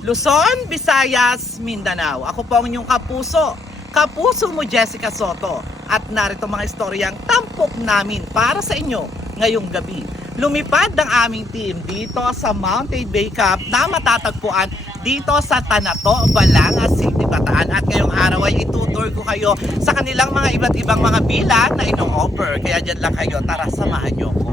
Luzon, Visayas, Mindanao. Ako po ang inyong kapuso mo Jessica Soto. At narito mga istoryang tampok namin para sa inyo ngayong gabi. Lumipad ang aming team dito sa Mountain Bay Camp na matatagpuan dito sa Tanato, Balanga City, Bataan. At ngayong araw ay itutur ko kayo sa kanilang mga iba't ibang mga bilan na ino-offer. Kaya dyan lang kayo, tara samahan nyo ko.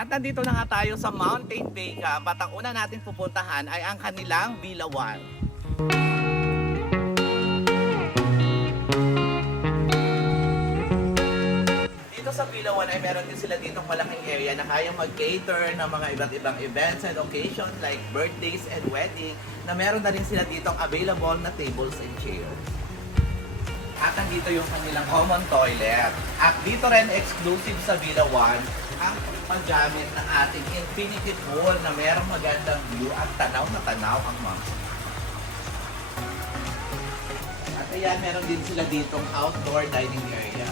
At nandito na nga tayo sa Mountain Bay Camp at ang una natin pupuntahan ay ang kanilang Bilawan. Dito sa Bilawan ay meron din sila ditong malaking area na kayang mag-cater ng mga iba't ibang events and occasions like birthdays and wedding, na meron na rin sila ditong available na tables and chairs. At nandito yung kanilang common toilet. At dito rin exclusive sa Bilawan ang paggamit ng ating infinity pool na merong magandang view at tanaw na tanaw ang mga. At ayan, meron din sila ditong outdoor dining area.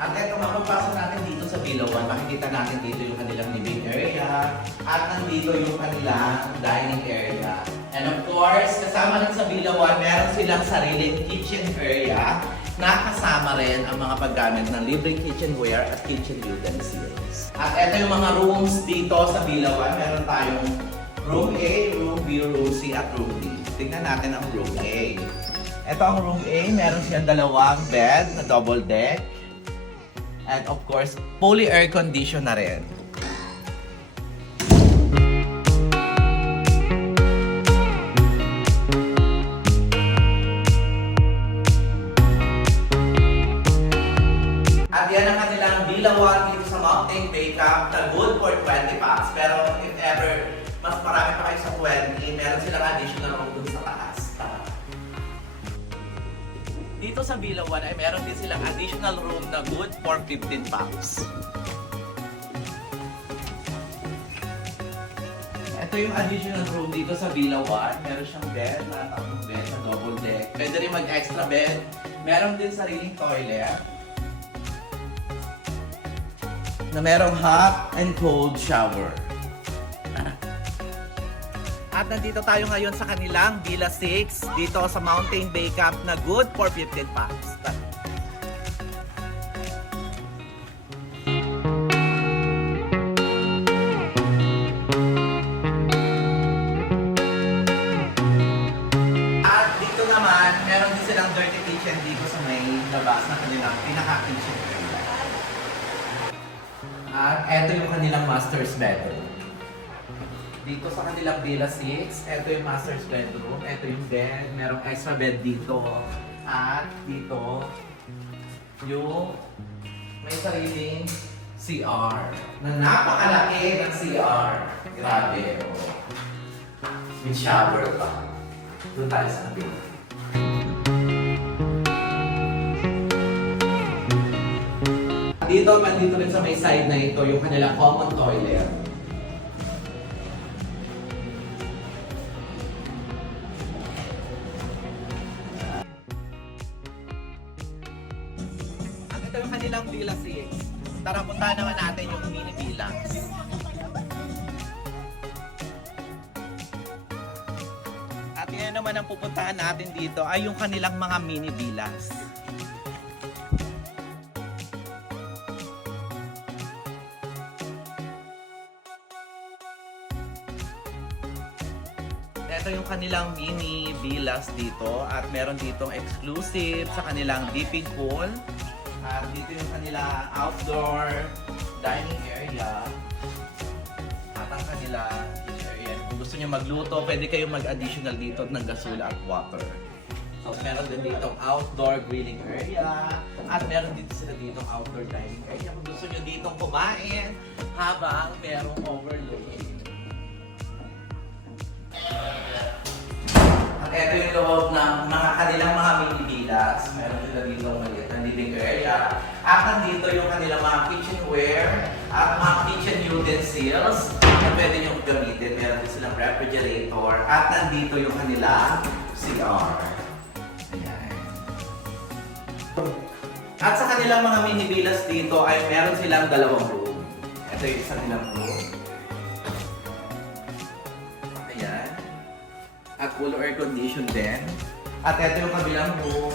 At eto, mapapasok natin dito sa Bilawan, makikita natin dito yung kanilang living area at nandito yung kanilang dining area. And of course, kasama rin sa Bilawan, meron silang sariling kitchen area na kasama rin ang mga paggamit ng libreng kitchenware at kitchen utensils. At eto yung mga rooms dito sa Bilawan. Meron tayong room A, room B, room C at room D. Tingnan natin ang room A. Ito ang room A, meron siyang dalawang bed na double deck. And of course, fully air conditioned na rin. At yan ang kanilang Bilawan dito sa Mountain Bay Camp na good for 20 packs. Pero if ever mas marami pa kayo sa 20, meron silang additional room dun sa taas. Dito sa Bilawan ay meron din silang additional room na good for 15 packs. Ito yung additional room dito sa Bilawan. Meron siyang bed, tatlong bed na double deck. Pwede rin mag-extra bed. Meron din sariling toilet na merong hot and cold shower. At nandito tayo ngayon sa kanilang Villa 6 dito sa Mountain Bay Camp na good for 15 packs. At dito naman, meron din silang dirty kitchen dito sa may labas na kanilang pinaka-kitchen area. At eto yung kanilang master's bedroom. Dito sa kanilang Villa 6, ito yung master's bedroom, ito yung bed, merong extra bed dito. At dito, yung may sariling CR. Na napakalaki ng CR. Grabe, oh. May shower pa. Doon tayo sa kabila. Dito, nandito rin sa may side na ito, yung kanilang common toilet. Ito yung kanilang Villa 6. Tara, puntahan naman natin yung mini villas. At yan naman ang pupuntahan natin dito ay yung kanilang mga mini villas. Ito yung kanilang mini villas dito at meron ditong exclusive sa kanilang dipping pool. At dito yung kanila outdoor dining area at ang kanila kitchen area. Kung gusto niyo magluto, pwede kayong mag-additional dito ng gasol at water. So meron din ditong outdoor grilling area at meron dito sila ditong outdoor dining area. Kung gusto niyo ditong kumain habang merong overlooking. At ito yung loob ng mga kanilang mga mini villas. Meron sila dito maliit na living area. At nandito yung kanilang mga kitchenware at mga kitchen utensils na pwede nyo gamitin. Meron din silang refrigerator. At nandito yung kanilang CR. Ayan. At sa kanilang mga mini villas dito ay meron silang dalawang room. Ito yung isa nilang room. Ayan. At full air condition din. At ito yung kabilang room.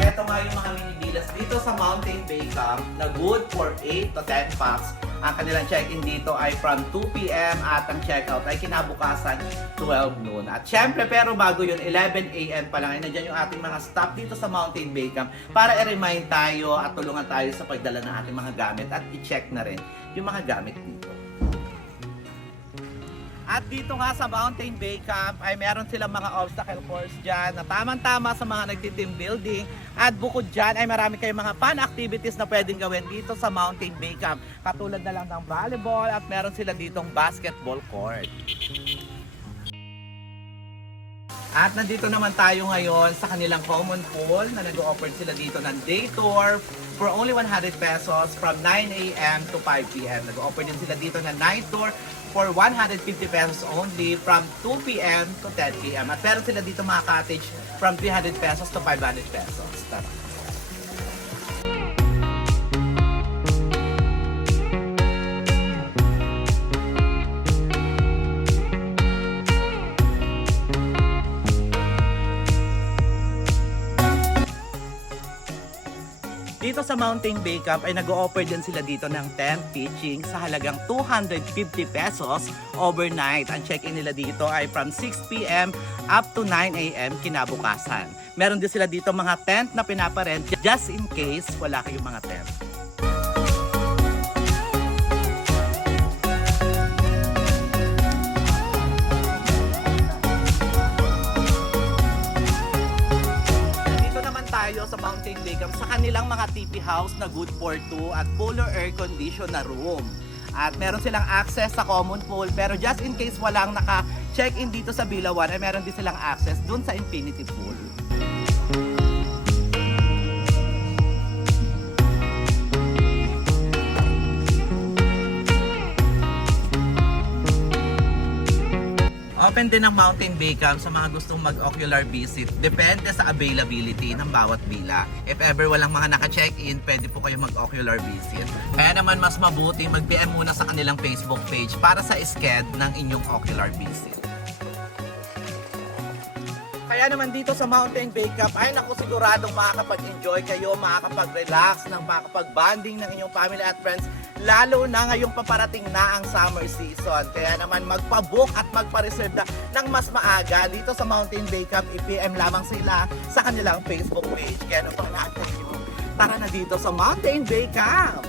Ito nga yung mga mini villas dito sa Mountain Bay Camp na good for 8 to 10 packs. Ang kanilang check-in dito ay from 2 p.m. at ang check-out ay kinabukasan 12 noon. At syempre, pero bago yun, 11 a.m. pa lang ay nandiyan yung ating mga staff dito sa Mountain Bay Camp para i-remind tayo at tulungan tayo sa pagdala ng ating mga gamit at i-check na rin yung mga gamit dito. At dito nga sa Mountain Bay Camp ay meron silang mga obstacle course dyan na tamang-tama sa mga nagti-team building. At bukod dyan ay marami kayong mga fun activities na pwedeng gawin dito sa Mountain Bay Camp. Katulad na lang ng volleyball at meron sila ditong basketball court. At nandito naman tayo ngayon sa kanilang common pool na nag-o-offer sila dito ng day tour for only 100 pesos from 9 a.m. to 5 p.m. Nag-o-offer din sila dito ng night tour for 150 pesos only from 2 p.m. to 10 p.m. At meron sila dito mga cottage from 300 pesos to 500 pesos. Tara. Dito sa Mountain Bay Camp ay nag-o-offer din sila dito ng tent pitching sa halagang 250 pesos overnight. Ang check-in nila dito ay from 6 p.m. up to 9 a.m. kinabukasan. Meron din sila dito mga tent na pinaparent just in case wala kayong mga tent. Tayo sa Mountain Bay Camp sa kanilang mga TP house na good for 2 at full air condition na room. At meron silang access sa common pool pero just in case walang naka-check-in dito sa Bilawan ay meron din silang access dun sa infinity pool. Open din ang Mountain Bay Camp sa mga gustong mag-ocular visit. Depende sa availability ng bawat bila. If ever walang mga naka-check-in, pwede po kayo mag-ocular visit. Kaya naman mas mabuti mag-PM muna sa kanilang Facebook page para sa sked ng inyong ocular visit. Kaya naman dito sa Mountain Bay Camp ay naku siguradong makakapag-enjoy kayo, makakapag-relax, makakapag-bonding ng inyong family at friends. Lalo na ngayong paparating na ang summer season. Kaya naman magpa-book at magpa-reserve na ng mas maaga dito sa Mountain Bay Camp. I-PM lamang sila sa kanilang Facebook page. Kaya ano pang natin nyo? Tara na dito sa Mountain Bay Camp!